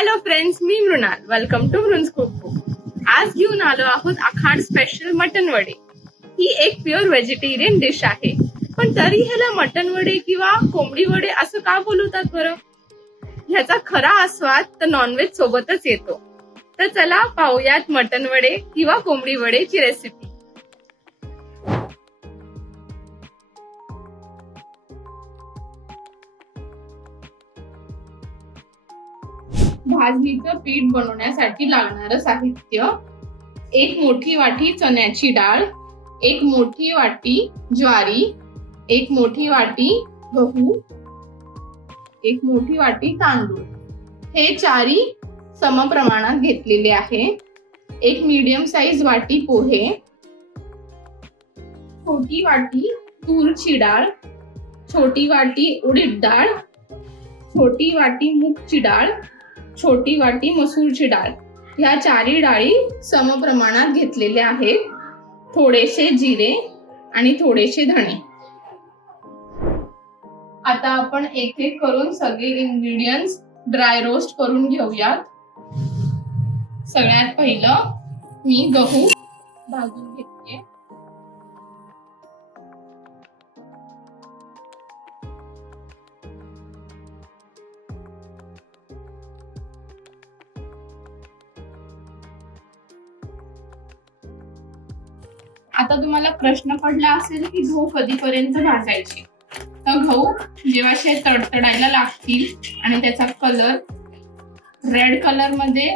Hello friends, मी Mrunal. Welcome to Mrun's cookbook. आज घेऊन आलो आहोत आखाड स्पेशल मटन वडे. ही एक प्युअर व्हेजिटेरियन डिश आहे, पण तरी ह्याला मटन वडे किंवा कोंबडी वडे असं का बोलवतात बरं? ह्याचा खरा आस्वाद तर नॉनव्हेज सोबतच येतो. तर चला पाहूयात मटन वडे किंवा कोंबडी वडेची रेसिपी. भाजणीचं पीठ बनवण्यासाठी लागणारं साहित्य: एक मोठी वाटी चण्याची डाळ, एक मोठी वाटी ज्वारी, एक मोठी वाटी गहू, एक मोठी वाटी तांदूळ. हे चारी समप्रमाणात घेतलेले आहे. एक मीडियम साईज वाटी पोहे, छोटी वाटी तूरची डाळ, छोटी वाटी उडीद डाळ, छोटी वाटी मूगची डाळ, छोटी वाटी मसूरची डाळ. ह्या चारी डाळी समप्रमाणात घेतलेल्या आहेत. थोडेसे जिरे आणि थोडेसे धणे. आता आपण एक एक करून सगळे इंग्रेडियंट्स ड्राय रोस्ट करून घेऊयात. सगळ्यात पहिलं मी गहू भाजून घेते. आता तुम्हाला प्रश्न पडला असेल की गहू कधीपर्यंत भाजायचे. तर गहू जेव्हा असे तडतडायला लागतील आणि त्याचा कलर रेड कलर मध्ये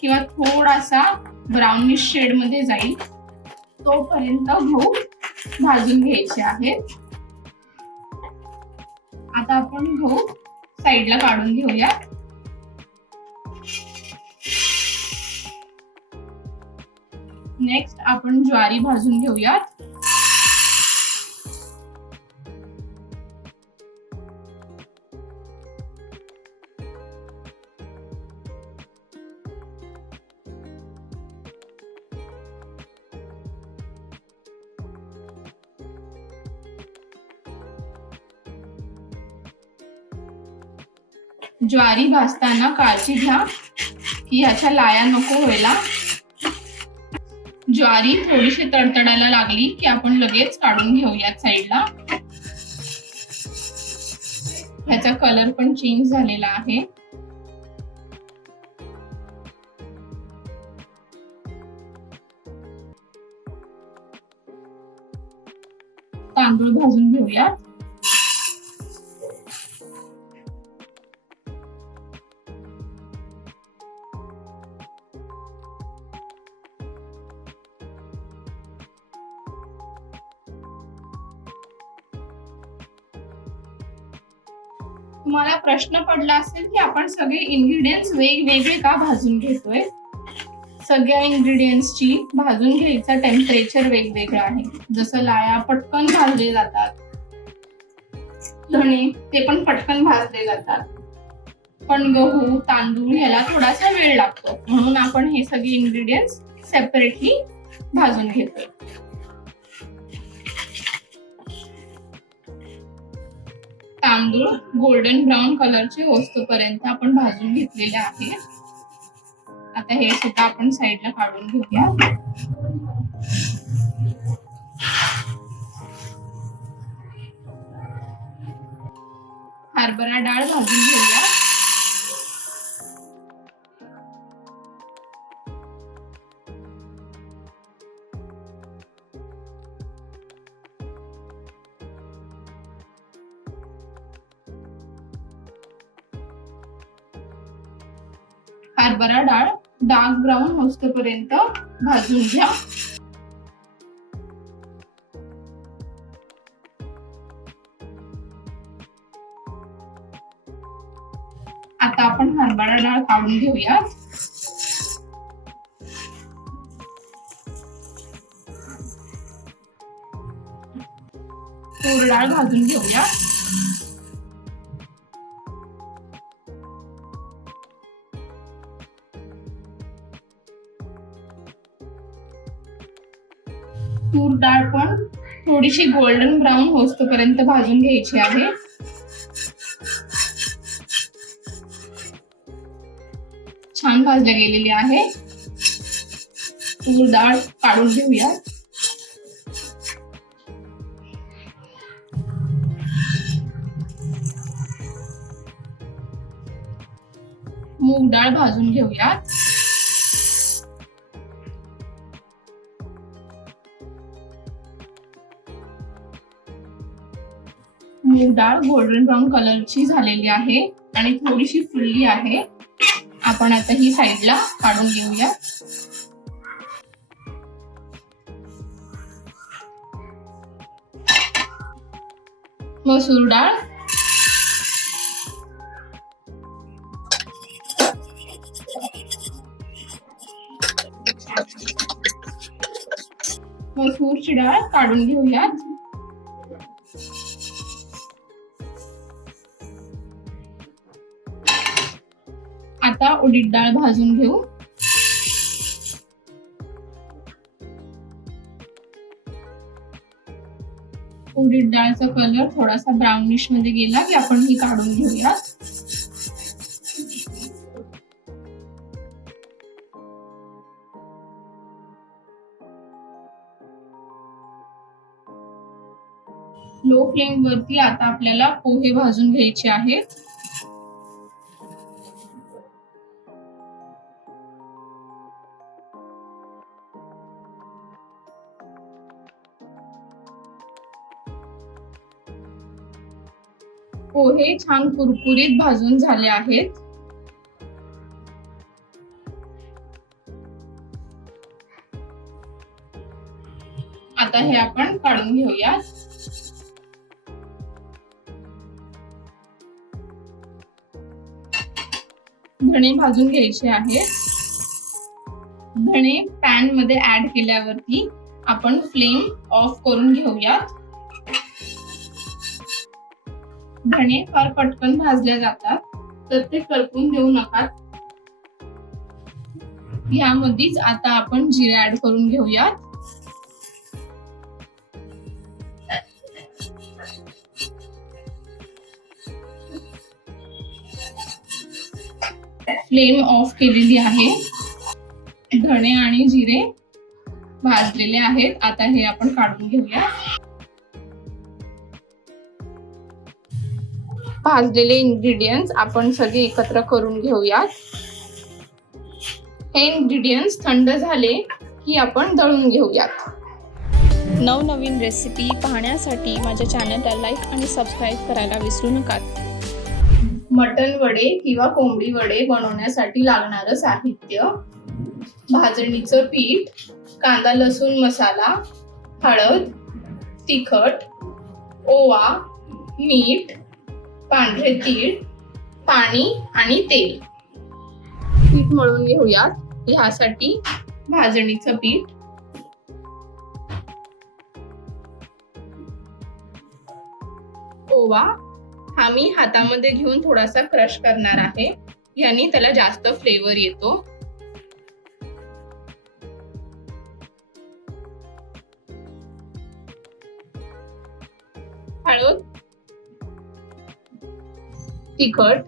किंवा थोडासा ब्राउनिश शेड मध्ये जाईल तोपर्यंत गहू भाजून घ्यायचे आहेत. आता आपण गहू साईडला काढून घेऊया. नेक्स्ट आपण ज्वारी भाजून घेऊयात. ज्वारी भाजताना काळजी घ्या की ह्याच्या लाया नको व्हायला. ज्वारी थोडीशी तडतडायला लागली की आपण लगेच काढून घेऊयात साईडला. ह्याचा कलर पण चेंज झालेला आहे. तांदूळ भाजून घेऊयात. तुम्हाला प्रश्न पडला असेल की आपण सगळे इंग्रेडियंट्स वेगवेगळे का भाजून घेतोय. सगळ्या इंग्रेडियंट्सची भाजून घ्यायचं टेम्परेचर वेगवेगळं आहे. जसं लाया पटकन भाजले जातात, धणे ते पण पटकन भाजले जातात, पण गहू तांदूळ ह्याला थोडासा वेळ लागतो. म्हणून आपण हे सगळे इंग्रेडियंट्स सेपरेटली भाजून घेतोय. तांदूळ गोल्डन ब्राउन कलरचे होईपर्यंत आपण भाजून घेतलेले आहे. आता हे सुद्धा आपण साईडला काढून घेऊया. हरभरा डाळ भाजून घेऊया. हरभरा डाळ डार्क ब्राउन होईपर्यंत भाजून घ्या. आता आपण हरभरा डाळ काढून घेऊया. तूर डाळ भाजून घेऊया. तूर डाळ पण थोडीशी गोल्डन ब्राउन होईपर्यंत भाजून घ्यायची आहे. छान भाजल्या गेलेली आहे. तूर डाळ काढून घेऊया. मूग डाळ भाजून घेऊयात. मूग डाळ गोल्डन ब्राऊन कलरची झालेली आहे आणि थोडीशी फुलली आहे. आपण आता ही साईडला काढून घेऊया. मसूर डाळ, मसूरची डाळ काढून घेऊयात. आता उडीद डाळ भाजून घेऊ. उडीद डाळचा कलर थोडासा ब्राउनिश मध्ये गेला की आपण ही काढून घेऊया. लो फ्लेम वरती आता आपल्याला पोहे भाजून घ्यायचे आहेत. पोहे छान कुरकुरीत भाजून झाले आहेत. आता हे आपण काढून घेऊया. धणे भाजून घ्यायचे आहेत. धणे पॅन मध्ये ऍड केल्यावरती आपण फ्लेम ऑफ करून घेऊयात. धणे फार पटकन भाजले जातात तर ते करपून देऊ नका. यामध्येच आता आपण जिरे ऍड करून घेऊयात. फ्लेम ऑफ केलेली आहे. धणे आणि जिरे भाजलेले आहेत. आता हे आपण काढून घेऊया. भाजलेले इंग्रेडियंट्स आपण सगळे एकत्र करून घेऊयात. हे इंग्रेडियंट्स थंड झाले की आपण दळून घेऊयात. नवनवीन रेसिपी पाहण्यासाठी माझ्या चॅनलला लाईक आणि सबस्क्राईब करायला विसरू नका. मटन वडे किंवा कोंबडी वडे बनवण्यासाठी लागणारं साहित्य: भाजणीचं पीठ, कांदा लसूण मसाला, हळद, तिखट, ओवा, मीठ, पांढरे तीळ, पाणी आणि तेल. पीठ मळून घेऊयात. ह्यासाठी भाजणीचं पीठ, ओवा हा मी हातामध्ये घेऊन थोडासा क्रश करणार आहे. याने त्याला जास्त फ्लेवर येतो. हळद, तिखट,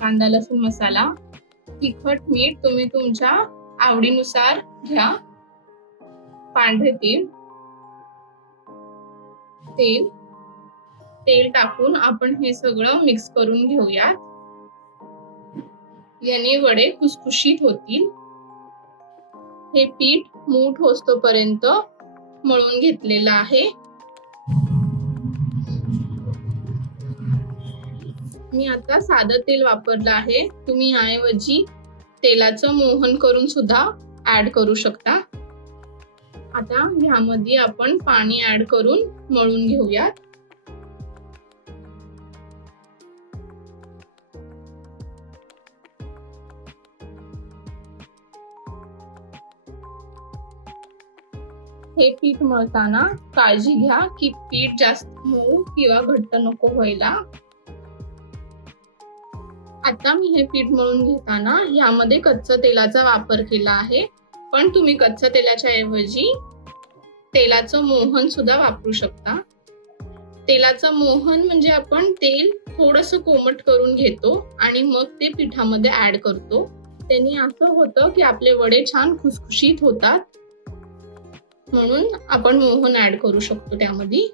कांदा लसूण मसाला, तिखट मीठ तुम्ही तुमच्या आवडीनुसार घ्या. पांढरे तीळ, तेल टाकून आपण हे सगळं मिक्स करून घेऊयात. याने वडे खुसखुशीत होतील. हे पीठ मूठ होस्तोपर्यंत मळून घेतलेलं आहे. मी आता साधं तेल वापरलं आहे. तुम्ही याऐवजी तेलाचं मोहन करून सुद्धा ऍड करू शकता. आता ह्यामध्ये आपण पाणी ऍड करून मळून घेऊयात. हे पीठ मळताना काळजी घ्या की पीठ जास्त मऊ किंवा घट्ट नको व्हायला. आता मी हे पीठ मळून घेताना यामध्ये कच्च्या तेलाचा वापर केला आहे. पण तुम्ही कच्च्या तेलाच्या ऐवजी तेलाचं मोहन सुद्धा वापरू शकता. तेलाचं मोहन म्हणजे आपण तेल थोडंसं कोमट करून घेतो आणि मग ते पिठामध्ये ऍड करतो. त्यांनी असं होतं की आपले वडे छान खुसखुशीत होतात, म्हणून आपण मोहन ऍड करू शकतो त्यामध्ये.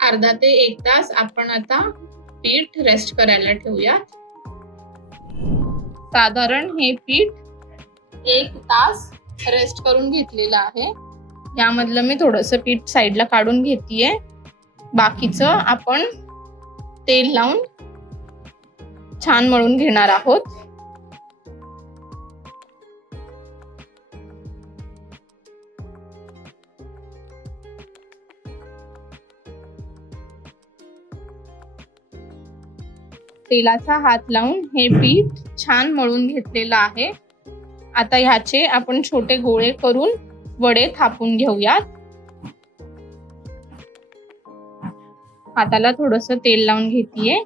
अर्धा ते 1 तास आपण आता पीठ रेस्ट करायला ठेवूयात. साधारण हे पीठ 1 तास रेस्ट करून घेतलेलं आहे. यामधलं मी थोडंसं पीठ साईडला काढून घेतेय. बाकीचं आपण तेल लावून छान मळून घेणार आहोत. तेलाचा हात लावून हे पीठ छान मळून घेतलेलं आहे. आता ह्याचे आपण छोटे गोळे करून वडे थापून घेऊयात. हाताला थोडंसं तेल लावून घेतेय.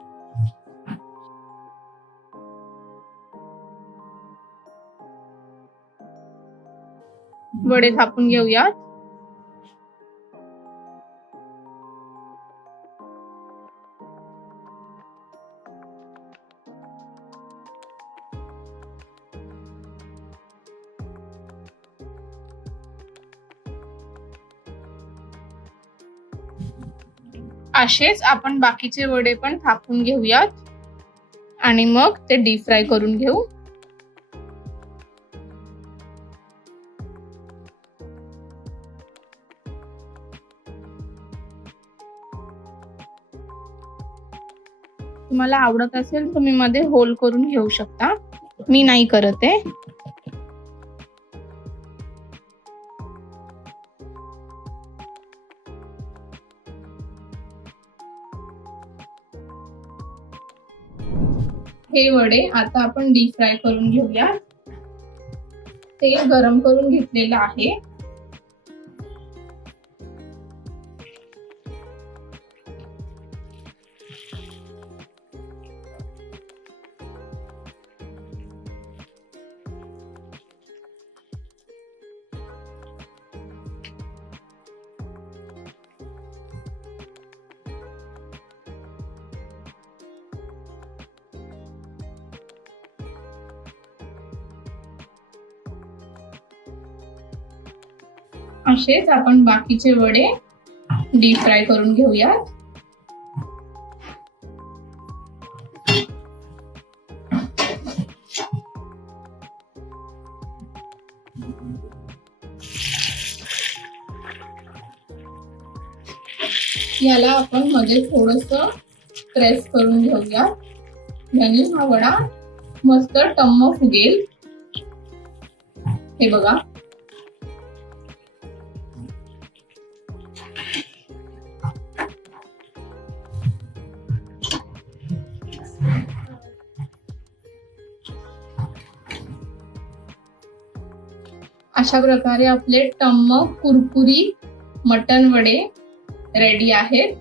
वडे थापून घेऊयात. असेच आपण बाकीचे वडे पण थापून घेऊयात आणि मग ते डीप फ्राय करून घेऊ. तुम्हाला आवडत असेल तुम्ही मध्ये होल करून घेऊ शकता. मी नाही करत आहे. हे वडे आता आपण डीप फ्राय करून घेऊया. तेल गरम करून घेतलेलं आहे. असेच आपण बाकीचे वडे डीप फ्राय करून घेऊयात. याला आपण मध्ये थोडंसं प्रेस करून घेऊया. याने हा वडा मस्त टम्म फुगेल. हे बघा. अशा प्रकारे आपले टम्म कुरकुरी मटन वडे रेडी आहेत.